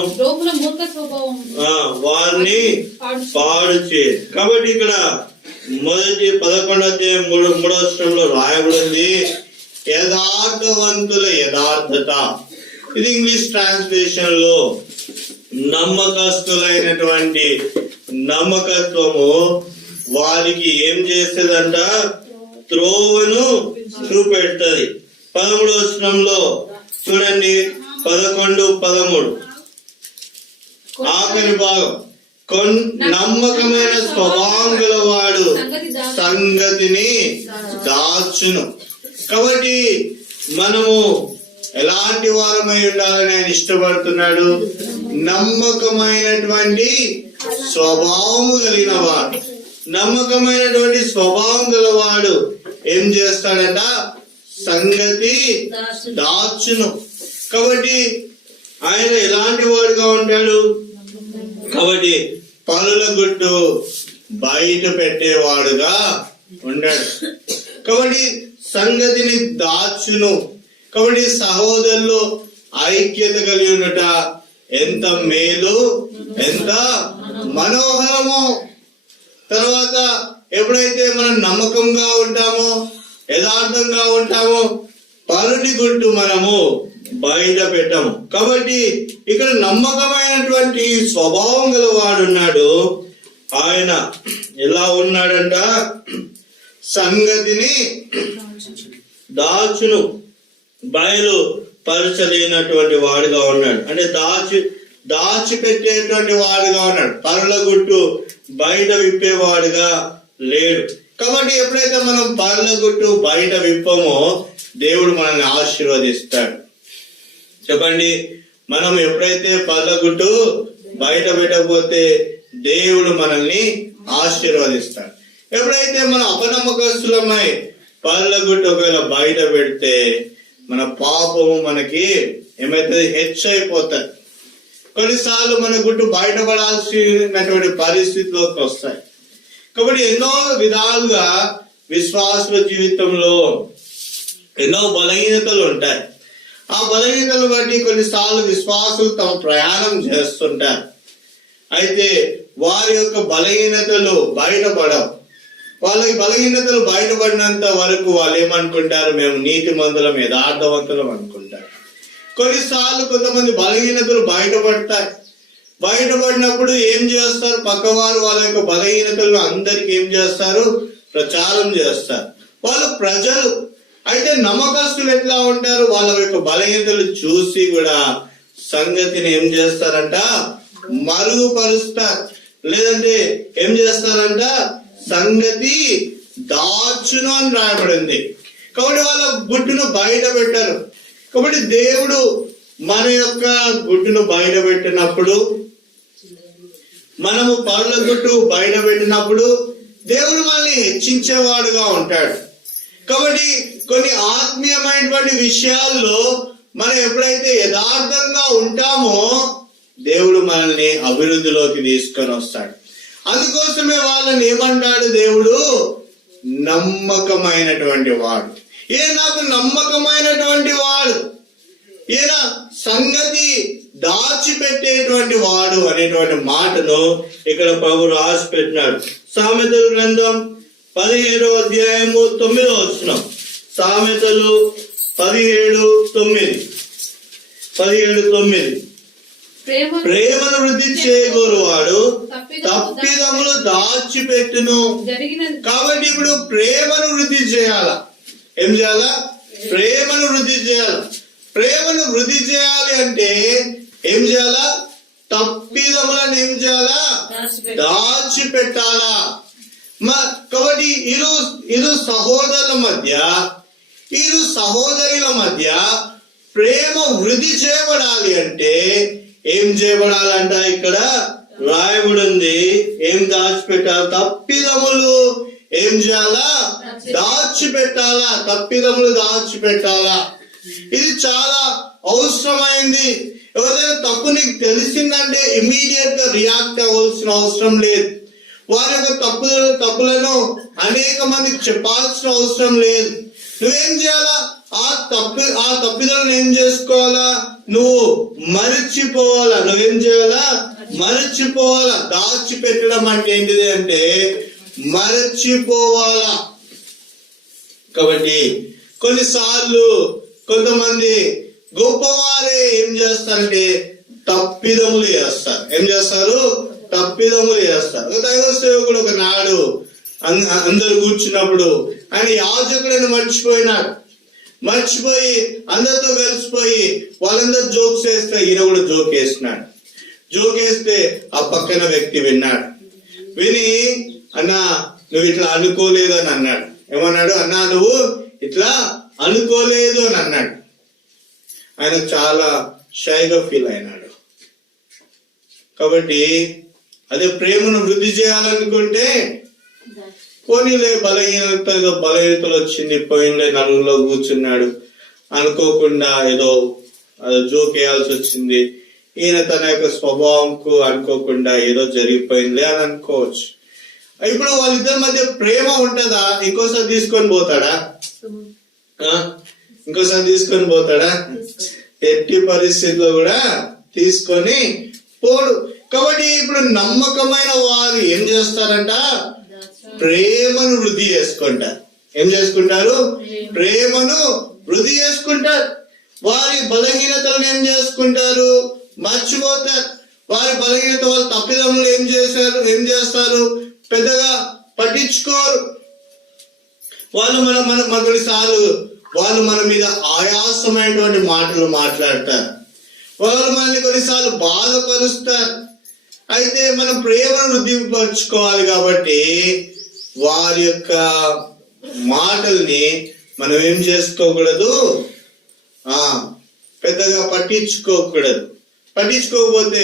వారిని పాడు చేయ. కాబట్టి ఇక్కడ మొదటి 11వ అధ్యాయం 3వ వచనంలో రాయబడింది యథార్థవంతుల యథార్థత. ఇది ఇంగ్లీష్ ట్రాన్స్లేషన్ లో నమ్మకస్తులైనటువంటి నమ్మకత్వము వారికి ఏం చేసేదంట? త్రోవను చూపెడుతుంది. 13వ వచనంలో చూడండి, 11:13 ఆఖరి భాగం. నమ్మకమైన స్వభావం గలవాడు సంగతిని దాచును. కాబట్టి మనము ఎలాంటి వారమై ఉండాలని ఆయన ఇష్టపడుతున్నాడు? నమ్మకమైనటువంటి స్వభావము కలిగిన వాడు. నమ్మకమైనటువంటి స్వభావం గలవాడు ఏం చేస్తాడంట? సంగతి దాచును. కాబట్టి ఆయన ఎలాంటి వాడుగా ఉంటాడు? కాబట్టి పనుల గుట్టు బయట పెట్టేవాడుగా ఉన్నాడు. కాబట్టి సంగతిని దాచును. కాబట్టి సహోదరులు ఐక్యత కలిగి ఉన్నట ఎంత మేలు, ఎంత మనోహరము. తర్వాత ఎప్పుడైతే మనం నమ్మకంగా ఉంటామో, యథార్థంగా ఉంటామో, పరుని గుట్టు మనము బయట పెట్టము. కాబట్టి ఇక్కడ నమ్మకమైనటువంటి స్వభావం గల వాడున్నాడు. ఆయన ఎలా ఉన్నాడంట? సంగతిని దాచును, బయలు పరచలేనటువంటి వాడుగా ఉన్నాడు. అంటే దాచిపెట్టేటువంటి వాడుగా ఉన్నాడు. పరుల గుట్టు బయట విప్పేవాడుగా లేడు. కాబట్టి ఎప్పుడైతే మనం పరుల గుట్టు బయట విప్పమో దేవుడు మనల్ని ఆశీర్వదిస్తాడు. చెప్పండి, మనం ఎప్పుడైతే పరుల గుట్టు బయట పెట్టకపోతే దేవుడు మనల్ని ఆశీర్వదిస్తాడు. ఎప్పుడైతే మనం అపనమ్మకస్తులమై పరుల గుట్టు ఒకవేళ బయట పెడితే మన పాపము మనకి ఏమైతుంది? హెచ్చైపోతుంది. కొన్నిసార్లు మన గుట్టు బయటపడాల్సినటువంటి పరిస్థితిలోకి వస్తాయి. కాబట్టి ఎన్నో విధాలుగా విశ్వాస జీవితంలో ఎన్నో బలహీనతలు ఉంటాయి. ఆ బలహీనతలు బట్టి కొన్నిసార్లు విశ్వాసులు తమ ప్రయాణం చేస్తుంటారు. అయితే వారి యొక్క బలహీనతలు బయటపడవు. వాళ్ళకి బలహీనతలు బయటపడినంత వరకు వాళ్ళు ఏమనుకుంటారు? మేము నీతిమంతులం, యథార్థవంతులం అనుకుంటారు. కొన్నిసార్లు కొంతమంది బలహీనతలు బయటపడతాయి. బయటపడినప్పుడు ఏం చేస్తారు? పక్కవారు వాళ్ళ యొక్క బలహీనతలు అందరికి ఏం చేస్తారు? ప్రచారం చేస్తారు. వాళ్ళు ప్రజలు. అయితే నమ్మకస్తులు ఎట్లా ఉంటారు? వాళ్ళ యొక్క బలహీనతలు చూసి కూడా సంగతిని ఏం చేస్తారంట? మరుగుపరుస్తారు. లేదంటే ఏం చేస్తారంట? సంగతి దాచును అని రాయబడింది. కాబట్టి వాళ్ళ గుట్టును బయట పెట్టారు. కాబట్టి దేవుడు మన యొక్క గుట్టును బయట పెట్టినప్పుడు, మనము పరుల గుట్టు బయట పెట్టినప్పుడు దేవుడు మనల్ని హెచ్చించేవాడుగా ఉంటాడు. కాబట్టి కొన్ని ఆత్మీయమైనటువంటి విషయాల్లో మనం ఎప్పుడైతే యథార్థంగా ఉంటామో దేవుడు మనల్ని అభివృద్ధిలోకి తీసుకొని వస్తాడు. అందుకోసమే వాళ్ళని ఏమంటాడు దేవుడు? నమ్మకమైనటువంటి వాడు. ఈయన నాకు నమ్మకమైనటువంటి వాడు, ఈయన సంగతి దాచిపెట్టేటువంటి వాడు అనేటువంటి మాటను ఇక్కడ ప్రభు రాసి పెట్టినాడు. సామెతల గ్రంథం 17వ అధ్యాయము 9వ వచనం. సామెతలు 17:9. ప్రేమను వృద్ధి చేయగోరువాడు తప్పిదములు దాచిపెట్టును. కాబట్టి ఇప్పుడు ప్రేమను వృద్ధి చేయాలా? ఏం చేయాలా? ప్రేమను వృద్ధి చేయాలి. ప్రేమను వృద్ధి చేయాలి అంటే ఏం చేయాలా? తప్పిదములను ఏం చేయాలా? దాచిపెట్టాలా. కాబట్టి ఇరు సహోదరుల మధ్య, ఇరు సహోదరుల మధ్య ప్రేమ వృద్ధి చేయబడాలి అంటే ఏం చేయబడాలంట? ఇక్కడ రాయబడి ఉంది. ఏం దాచిపెట్టాలి? తప్పిదములు ఏం చేయాలా? దాచిపెట్టాలా. తప్పిదములు దాచిపెట్టాలా. ఇది చాలా అవసరమైంది. ఎవరైనా తప్పు నీకు తెలిసిందంటే ఇమీడియట్ గా రియాక్ట్ అవ్వాల్సిన అవసరం లేదు. వారి యొక్క తప్పులను అనేక మందికి చెప్పాల్సిన అవసరం లేదు. నువ్వేం చేయాలా? ఆ తప్పిదలను ఏం చేసుకోవాలా? నువ్వు మరిచిపోవాలా. నువ్వేం చేయాలా? మరిచిపోవాలా. దాచిపెట్టడం అంటే ఏంటిది అంటే మరచిపోవాలా. కాబట్టి కొన్నిసార్లు కొంతమంది గొప్పవారే ఏం చేస్తారంటే తప్పిదములు చేస్తారు. ఏం చేస్తారు? తప్పిదములు చేస్తారు. దైవ సేవకుడు ఒక నాడు అందరు కూర్చున్నప్పుడు ఆయన యాజకులను మర్చిపోయి అందరితో కలిసిపోయి వాళ్ళందరూ జోక్స్ వేస్తే ఈయన కూడా జోక్ వేసినాడు. జోక్ వేస్తే ఆ పక్కన వ్యక్తి విన్నాడు. విని అన్నా నువ్వు ఇట్లా అనుకోలేదు అని అన్నాడు. ఏమన్నాడు? అన్నా నువ్వు ఇట్లా అనుకోలేదు అని అన్నాడు. ఆయన చాలా షైగా ఫీల్ అయినాడు. కాబట్టి అదే ప్రేమను వృద్ధి చేయాలనుకుంటే పోనీలే, బలహీనతలు వచ్చింది, పోయినలే, నలుగురిలో కూర్చున్నాడు, అనుకోకుండా ఏదో జోక్ వేయాల్సి వచ్చింది, ఈయన తన యొక్క స్వభావంకు అనుకోకుండా ఏదో జరిగిపోయిందిలే అని అనుకోవచ్చు. ఇప్పుడు వాళ్ళిద్దరి మధ్య ప్రేమ ఉంటుందా? ఇంకోసారి తీసుకొని పోతాడా? ఎట్టి పరిస్థితుల్లో కూడా తీసుకొని పోడు. కాబట్టి ఇప్పుడు నమ్మకమైన వారు ఏం చేస్తారంట? ప్రేమను వృద్ధి చేసుకుంటారు. ఏం చేసుకుంటారు? ప్రేమను వృద్ధి చేసుకుంటారు. వారి బలహీనతలను ఏం చేసుకుంటారు? మర్చిపోతారు. వారి బలహీనత, వాళ్ళ తప్పిదములు ఏం చేస్తారు? పెద్దగా పట్టించుకోరు. కొన్నిసార్లు వాళ్ళు మన మీద ఆయాసమైనటువంటి మాటలు మాట్లాడతారు. వాళ్ళు మనల్ని కొన్నిసార్లు బాధపరుస్తారు. అయితే మనం ప్రేమను వృద్ధిపరచుకోవాలి. కాబట్టి వారి యొక్క మాటల్ని మనం ఏం చేసుకోకూడదు? పెద్దగా పట్టించుకోకూడదు. పట్టించుకోకపోతే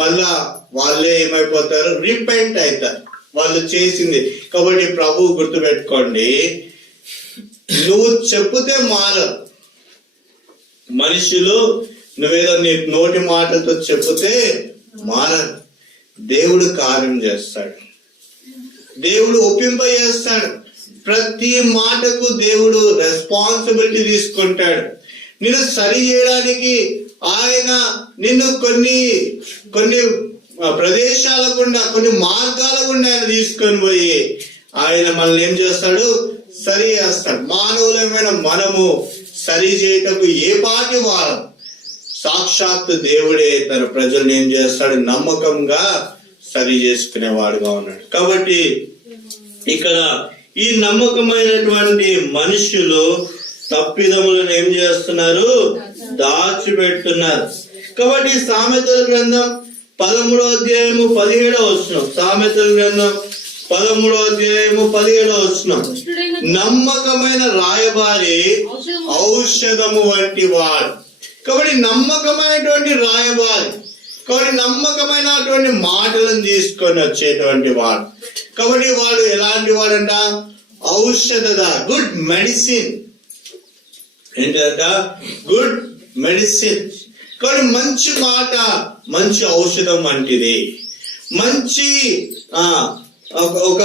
మళ్ళా వాళ్ళే ఏమైపోతారు? రిపెంట్ అవుతారు వాళ్ళు చేసింది. కాబట్టి ప్రభు గుర్తుపెట్టుకోండి, నువ్వు చెప్పుతే మారరు మనుషులు. నువ్వేదో నీ నోటి మాటలతో చెప్పుతే మారరు. దేవుడు కార్యం చేస్తాడు. దేవుడు ఒప్పింపజేస్తాడు. ప్రతి మాటకు దేవుడు రెస్పాన్సిబిలిటీ తీసుకుంటాడు. నిన్ను సరి చేయడానికి ఆయన నిన్ను కొన్ని ప్రదేశాల గుండా, కొన్ని మార్గాల గుండా ఆయన తీసుకొని పోయి ఆయన మనల్ని ఏం చేస్తాడు? సరి చేస్తాడు. మానవులమైన మనము సరి చేయటకు ఏ పాటి వారం? సాక్షాత్తు దేవుడే తన ప్రజలను ఏం చేస్తాడు? నమ్మకంగా సరి చేసుకునేవాడుగా ఉన్నాడు. కాబట్టి ఇక్కడ ఈ నమ్మకమైనటువంటి మనుషులు తప్పిదములను ఏం చేస్తున్నారు? దాచిపెడుతున్నారు. కాబట్టి సామెతల గ్రంథం 13వ అధ్యాయము 17వ వచనం. సామెతల గ్రంథం 13వ అధ్యాయము 17వ వచనం. నమ్మకమైన రాయబారి ఔషధము వంటి వాడు. కాబట్టి నమ్మకమైనటువంటి రాయబారి, కాబట్టి నమ్మకమైనటువంటి మాటలను తీసుకొని వచ్చేటువంటి వాడు. కాబట్టి వాడు ఎలాంటి వాడంట? ఔషధద, గుడ్ మెడిసిన్. ఏంటంట? Good medicine. కానీ మంచి మాట మంచి ఔషధం వంటిది. మంచి ఒక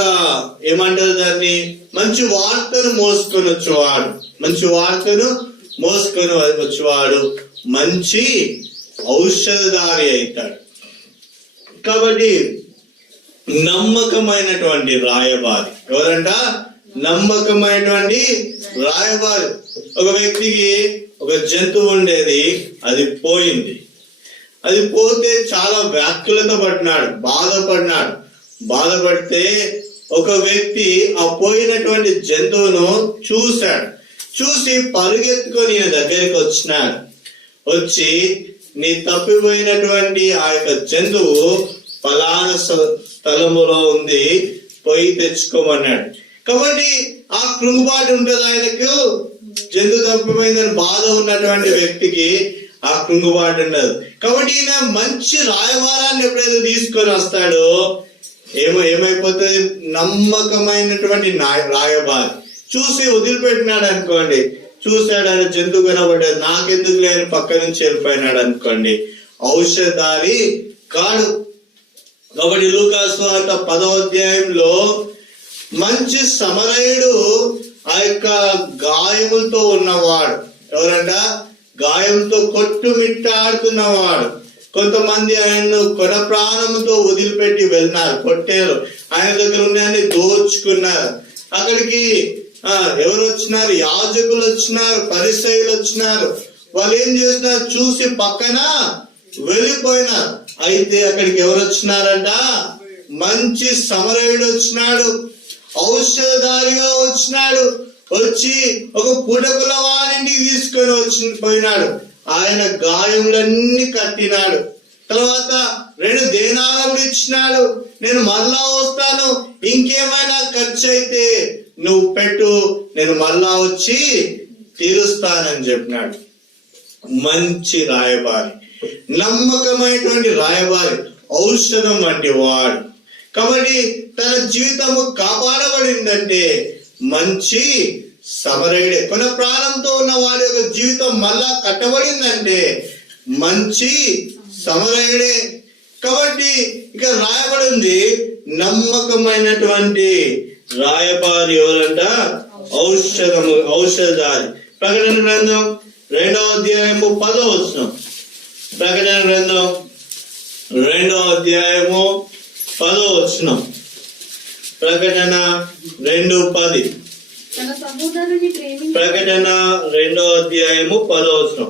ఏమంటారు దాన్ని, మంచి వార్తను మోసుకొని వచ్చేవాడు, మంచి వార్తను మోసుకొని వచ్చేవాడు మంచి ఔషధదారి అవుతాడు. కాబట్టి నమ్మకమైనటువంటి రాయబారి ఎవరంట? నమ్మకమైనటువంటి రాయబారి. ఒక వ్యక్తికి ఒక జంతువు ఉండేది, అది పోయింది. అది పోతే చాలా వ్యాకులత పడినాడు, బాధపడితే ఒక వ్యక్తి ఆ పోయినటువంటి జంతువును చూసి పరుగెత్తుకొని ఈయన దగ్గరికి వచ్చినాడు. వచ్చి, నీ తప్పిపోయినటువంటి ఆ యొక్క జంతువు ఫలానా స్థలములో ఉంది, పోయి తెచ్చుకోమన్నాడు. కాబట్టి ఆ కృంగుబాటు ఉంటుంది ఆయనకు. జంతువు తప్పిపోయిందని బాధ ఉన్నటువంటి వ్యక్తికి ఆ కృంగుబాటు ఉండదు. కాబట్టి ఈయన మంచి రాయబారాన్ని ఎప్పుడైతే తీసుకొని వస్తాడో ఏమైపోతుంది? నమ్మకమైనటువంటి రాయబారి. చూసి వదిలిపెట్టినాడు అనుకోండి, చూశాడు, ఆయన జంతువు కనబడ్డాడు, నాకెందుకు లేని పక్క నుంచి వెళ్ళిపోయినాడు అనుకోండి, ఔషధారి కాడు. కాబట్టి లూకా సువార్త 10వ అధ్యాయంలో మంచి సమరయుడు ఆ యొక్క గాయములతో ఉన్నవాడు. ఎవరంట? గాయంతో కొట్టుమిట్టాడుతున్నవాడు. కొంతమంది ఆయన్ను కొన ప్రాణంతో వదిలిపెట్టి వెళ్ళినారు, కొట్టారు, ఆయన దగ్గర ఉన్నాయని దోచుకున్నారు. అక్కడికి ఎవరు వచ్చినారు? యాజకులు వచ్చినారు, పరిసయ్యులు వచ్చినారు. వాళ్ళు ఏం చేస్తున్నారు? చూసి పక్కన వెళ్ళిపోయినారు. అయితే అక్కడికి ఎవరు వచ్చినారంట? మంచి సమరయుడు వచ్చినాడు, ఔషధదారిగా వచ్చినాడు. వచ్చి ఒక పుటకుల వారింటికి తీసుకొని పోయినాడు. ఆయన గాయములన్నీ కట్టినాడు. తర్వాత 2 దేనారములు ఇచ్చినాడు. నేను మరలా వస్తాను, ఇంకేమైనా ఖర్చు అయితే నువ్వు పెట్టు, నేను మరలా వచ్చి తీరుస్తానని చెప్పినాడు. మంచి రాయబారి, నమ్మకమైనటువంటి రాయబారి, ఔషధం వంటి వాడు. కాబట్టి తన జీవితము కాపాడబడిందంటే మంచి సమరయుడే. కొన ప్రాణంతో ఉన్న వాడి యొక్క జీవితం మళ్ళా కట్టబడిందంటే మంచి సమరయుడే. కాబట్టి ఇక రాయబడింది నమ్మకమైనటువంటి రాయబారి ఎవరంట? ఔషధారి. ప్రకటన గ్రంథం 2వ అధ్యాయము 10వ వచనం. ప్రకటన గ్రంథం 2వ అధ్యాయము 10వ వచనం. ప్రకటన 2:10. ప్రకటన 2వ అధ్యాయము 10వ వచనం.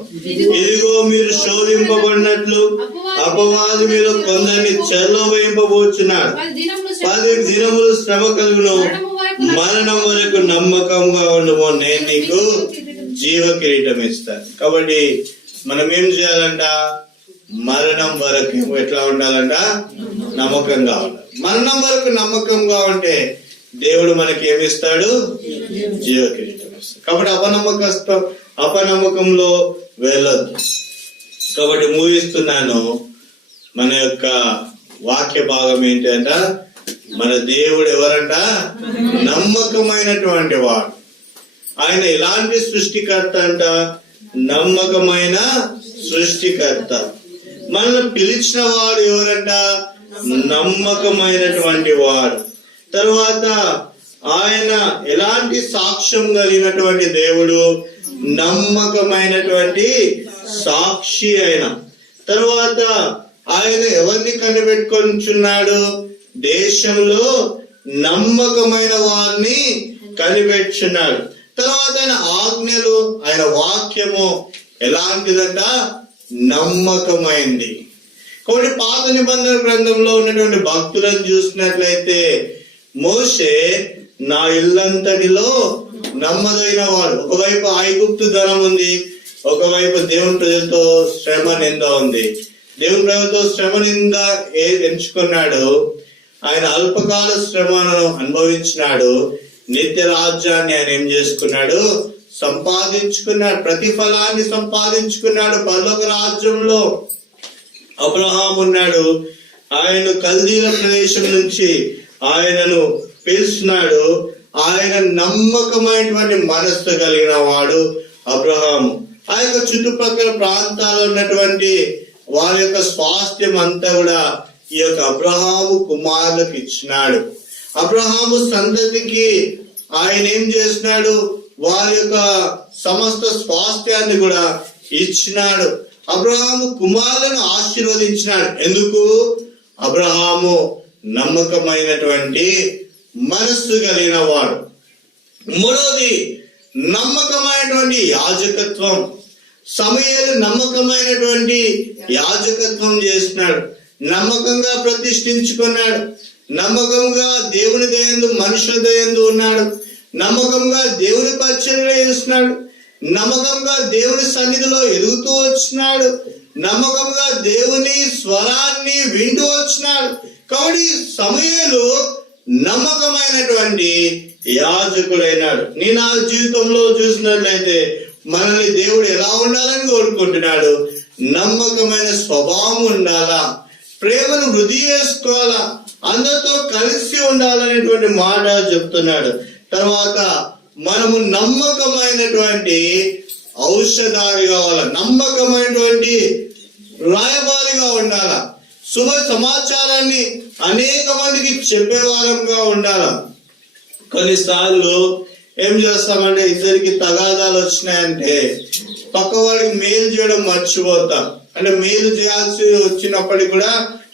ఇదిగో మీరు శోధింపబడినట్లు అపవాది మీద కొందరిని చెరలో వేయింపబోచున్నాడు. 10 దినములు శ్రమ కలుగును, మరణం వరకు నమ్మకంగా ఉండము, నేను నీకు జీవ కిరీటం ఇస్తాను. కాబట్టి మనం ఏం చేయాలంట? మరణం వరకు ఎట్లా ఉండాలంట? నమ్మకంగా ఉండాలి. మరణం వరకు నమ్మకంగా ఉంటే దేవుడు మనకి ఏమిస్తాడు? జీవ కిరీటం ఇస్తాడు. కాబట్టి అపనమ్మకంలో వెళ్ళొద్దు. కాబట్టి ముగిస్తున్నాను. మన యొక్క వాక్య భాగం ఏంటంట? మన దేవుడు ఎవరంట? నమ్మకమైనటువంటి వాడు. ఆయన ఎలాంటి సృష్టికర్త అంట? నమ్మకమైన సృష్టికర్త. మనల్ని పిలిచిన వాడు ఎవరంట? నమ్మకమైనటువంటి వాడు. తర్వాత ఆయన ఎలాంటి సాక్ష్యం కలిగినటువంటి దేవుడు? నమ్మకమైనటువంటి సాక్షి ఆయన. తర్వాత ఆయన ఎవరిని కనిపెట్టుకొనిచున్నాడు? దేశంలో నమ్మకమైన వారిని కనిపెట్టుచున్నాడు. తర్వాత ఆయన ఆజ్ఞలు, ఆయన వాక్యము ఎలాంటిదంట? నమ్మకమైంది. కాబట్టి పాత నిబంధన గ్రంథంలో ఉన్నటువంటి భక్తులను చూసినట్లయితే మోషే నా ఇల్లంతటిలో నమ్మదైన వాడు. ఒకవైపు ఐగుప్తు ధనం ఉంది, ఒకవైపు దేవుని ప్రజలతో శ్రమ నింద ఉంది. దేవుని ప్రజలతో శ్రమ నింద ఎంచుకున్నాడు. ఆయన అల్పకాల శ్రమను అనుభవించినాడు. నిత్య రాజ్యాన్ని ఆయన ఏం చేసుకున్నాడు? సంపాదించుకున్నాడు. ప్రతిఫలాన్ని సంపాదించుకున్నాడు పరలోక రాజ్యంలో. అబ్రహాం ఉన్నాడు, ఆయన కల్దీల ప్రదేశం నుంచి ఆయనను పిలిచినాడు. ఆయన నమ్మకమైనటువంటి మనస్సు కలిగిన వాడు అబ్రహాము. ఆ యొక్క చుట్టుపక్కల ప్రాంతాల్లో ఉన్నటువంటి వారి యొక్క స్వాస్థ్యం అంతా కూడా ఈ యొక్క అబ్రహాము కుమారులకు ఇచ్చినాడు. అబ్రహాము సంతతికి ఆయన ఏం చేసినాడు? వారి యొక్క సమస్త స్వాస్థ్యాన్ని కూడా ఇచ్చినాడు. అబ్రహాము కుమారులను ఆశీర్వదించినాడు. ఎందుకు? అబ్రహాము నమ్మకమైనటువంటి మనస్సు కలిగిన వాడు. మూడవది నమ్మకమైనటువంటి యాజకత్వం. సమూయేలు నమ్మకమైనటువంటి యాజకత్వం చేసినాడు. నమ్మకంగా ప్రతిష్ఠించుకున్నాడు. నమ్మకంగా దేవుని దయందు మనుషుల దయందు ఉన్నాడు. నమ్మకంగా దేవుని పరిచర్య చేస్తున్నాడు. నమ్మకంగా దేవుని సన్నిధిలో ఎదుగుతూ వచ్చినాడు. నమ్మకంగా దేవుని స్వరాన్ని వింటూ వచ్చినాడు. కాబట్టి సమూయేలు నమ్మకమైనటువంటి యాజకుడైనాడు. నీ నా జీవితంలో చూసినట్లయితే మనల్ని దేవుడు ఎలా ఉండాలని కోరుకుంటున్నాడు? నమ్మకమైన స్వభావం ఉండాలా, ప్రేమను వృద్ధి చేసుకోవాలా, అందరితో కలిసి ఉండాలనేటువంటి మాట చెప్తున్నాడు. తర్వాత మనము నమ్మకమైనటువంటి ఔషధారి కావాలా, నమ్మకమైనటువంటి రాయబారిగా ఉండాలా, శుభ సమాచారాన్ని అనేక మందికి చెప్పేవారంగా ఉండాలా. కొన్నిసార్లు ఏం చేస్తామంటే ఇద్దరికి తగాదాలు వచ్చినాయంటే పక్కవాడికి మేలు చేయడం మర్చిపోతాం. అంటే మేలు చేయాల్సి వచ్చినప్పటికీ కూడా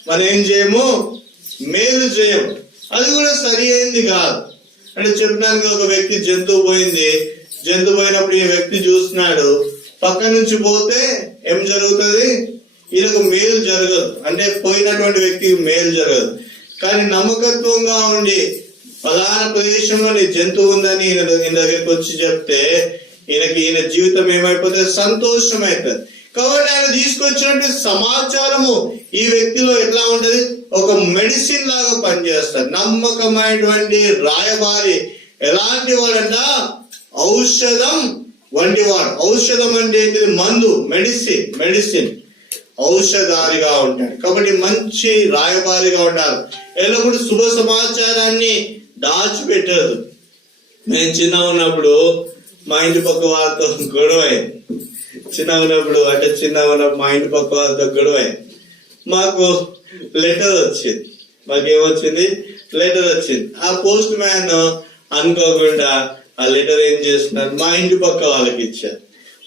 మనం ఏం చేయము? మేలు చేయము. అది కూడా సరి అయింది కాదు. అంటే చెప్పడానికి ఒక వ్యక్తి జంతువు పోయింది. జంతువు పోయినప్పుడు ఈ వ్యక్తి చూస్తున్నాడు. పక్క నుంచి పోతే ఏం జరుగుతుంది? ఈయనకు మేలు జరగదు. అంటే పోయినటువంటి వ్యక్తికి మేలు జరగదు. కానీ నమ్మకత్వంగా ఉండి ఫలానా ప్రదేశంలో నీ జంతువు ఉందని ఈయన దగ్గరికి వచ్చి చెప్తే ఈయన జీవితం ఏమైపోతుంది? సంతోషమైతుంది. కాబట్టి ఆయన తీసుకొచ్చినటువంటి సమాచారము ఈ వ్యక్తిలో ఎట్లా ఉంటది? ఒక మెడిసిన్ లాగా పనిచేస్తారు. నమ్మకమైనటువంటి రాయబారి ఎలాంటి వాడంట? ఔషధం వంటి వాడు. ఔషధం అంటే ఏంటిది? మందు, మెడిసిన్ ఔషధారిగా ఉంటాడు. కాబట్టి మంచి రాయబారిగా ఉండాలి. ఎల్లప్పుడు శుభ సమాచారాన్ని దాచిపెట్టదు. నేను చిన్న ఉన్నప్పుడు మా ఇంటి పక్క వారితో గొడవ అయింది. మా ఇంటి పక్క వారితో గొడవ అయింది. మాకు లెటర్ వచ్చింది. మాకేమొచ్చింది? లెటర్ వచ్చింది. ఆ పోస్ట్ మ్యాన్ అనుకోకుండా ఆ లెటర్ ఏం చేస్తున్నారు? మా ఇంటి పక్క వాళ్ళకి ఇచ్చారు.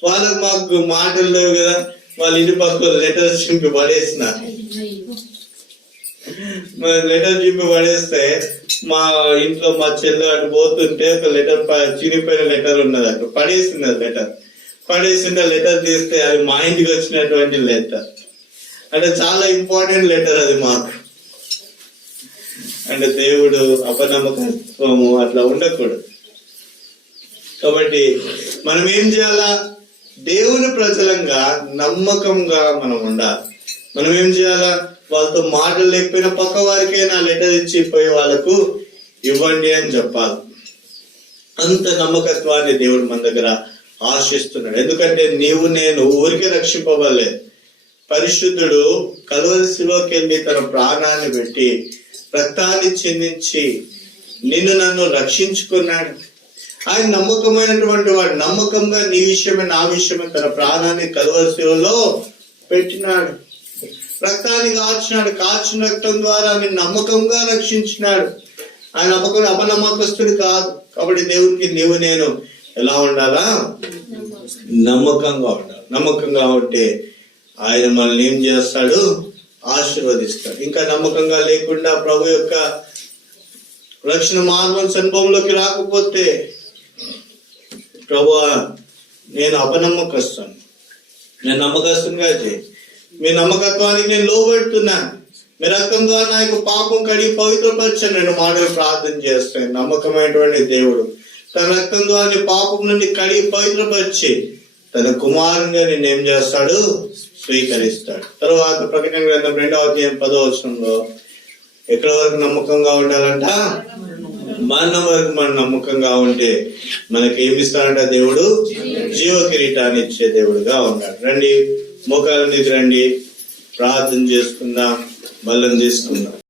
వాళ్ళకి మాకు మాటలు లేవు కదా, వాళ్ళ ఇంటి పక్క లెటర్ చింపి పడేసినారు. లెటర్ చింపి పడేస్తే మా ఇంట్లో మా చెల్లి అటు పోతుంటే ఒక లెటర్, చిరిగిపోయిన లెటర్ ఉన్నది. అక్కడ పడేసింది లెటర్ తీస్తే అది మా ఇంటికి వచ్చినటువంటి లెటర్. అంటే చాలా ఇంపార్టెంట్ లెటర్ అది మాకు. అంటే దేవుడు అపనమ్మకత్వము అట్లా ఉండకూడదు. కాబట్టి మనం ఏం చేయాలా? దేవుని ప్రజలంగా నమ్మకంగా మనం ఉండాలి. మనం ఏం చేయాలా? వాళ్ళతో మాటలు లేకపోయినా పక్క వారికైనా లెటర్ ఇచ్చి పోయి వాళ్ళకు ఇవ్వండి అని చెప్పాలి. అంత నమ్మకత్వాన్ని దేవుడు మన దగ్గర ఆశిస్తున్నాడు. ఎందుకంటే నీవు నేను ఊరికే రక్షింపబడలేదు. పరిశుద్ధుడు కలువరిలోకి వెళ్ళి తన ప్రాణాన్ని పెట్టి రక్తాన్ని చిందించి నిన్ను నన్ను రక్షించుకున్నాడు. ఆయన నమ్మకమైనటువంటి వాడు. నమ్మకంగా నీ విషయమే నా విషయమే తన ప్రాణాన్ని కలువరిలో పెట్టినాడు. రక్తాన్ని కాచిన రక్తం ద్వారా ఆయన నమ్మకంగా రక్షించినాడు. ఆయన అపనమ్మకస్తుడు కాదు. కాబట్టి దేవునికి నీవు నేను ఎలా ఉండాలా? నమ్మకంగా ఉండాలి. నమ్మకంగా ఉంటే ఆయన మనల్ని ఏం చేస్తాడు? ఆశీర్వదిస్తాడు. ఇంకా నమ్మకంగా లేకుండా ప్రభు యొక్క రక్షణ మార్గం అనుభవంలోకి రాకపోతే, ప్రభువా నేను అపనమ్మకస్తాను, నేను నమ్మకస్తునిగా చేయి, మీ నమ్మకత్వానికి నేను లోబెడుతున్నాను, మీ రక్తం ద్వారా నా యొక్క పాపం కడిగి పవిత్రపరచని నేను మాటలు ప్రార్థన చేస్తాను. నమ్మకమైనటువంటి దేవుడు తన రక్తం ద్వారా నీ పాపం నుండి కడిగి పవిత్రపరిచి తన కుమారునిగా నిన్నేం చేస్తాడు? స్వీకరిస్తాడు. తర్వాత ప్రకటన గ్రంథం 2వ అధ్యాయం 10వ వచనంలో ఎక్కడి వరకు నమ్మకంగా ఉండాలంట? మరణం వరకు మనం నమ్మకంగా ఉంటే మనకి ఏమిస్తాడంట? దేవుడు జీవ కిరీటాన్ని ఇచ్చే దేవుడుగా ఉన్నాడు. రండి, మోకాళ్ళ మీద రండి, ప్రార్థన చేసుకుందాం, బలం తీసుకుందాం.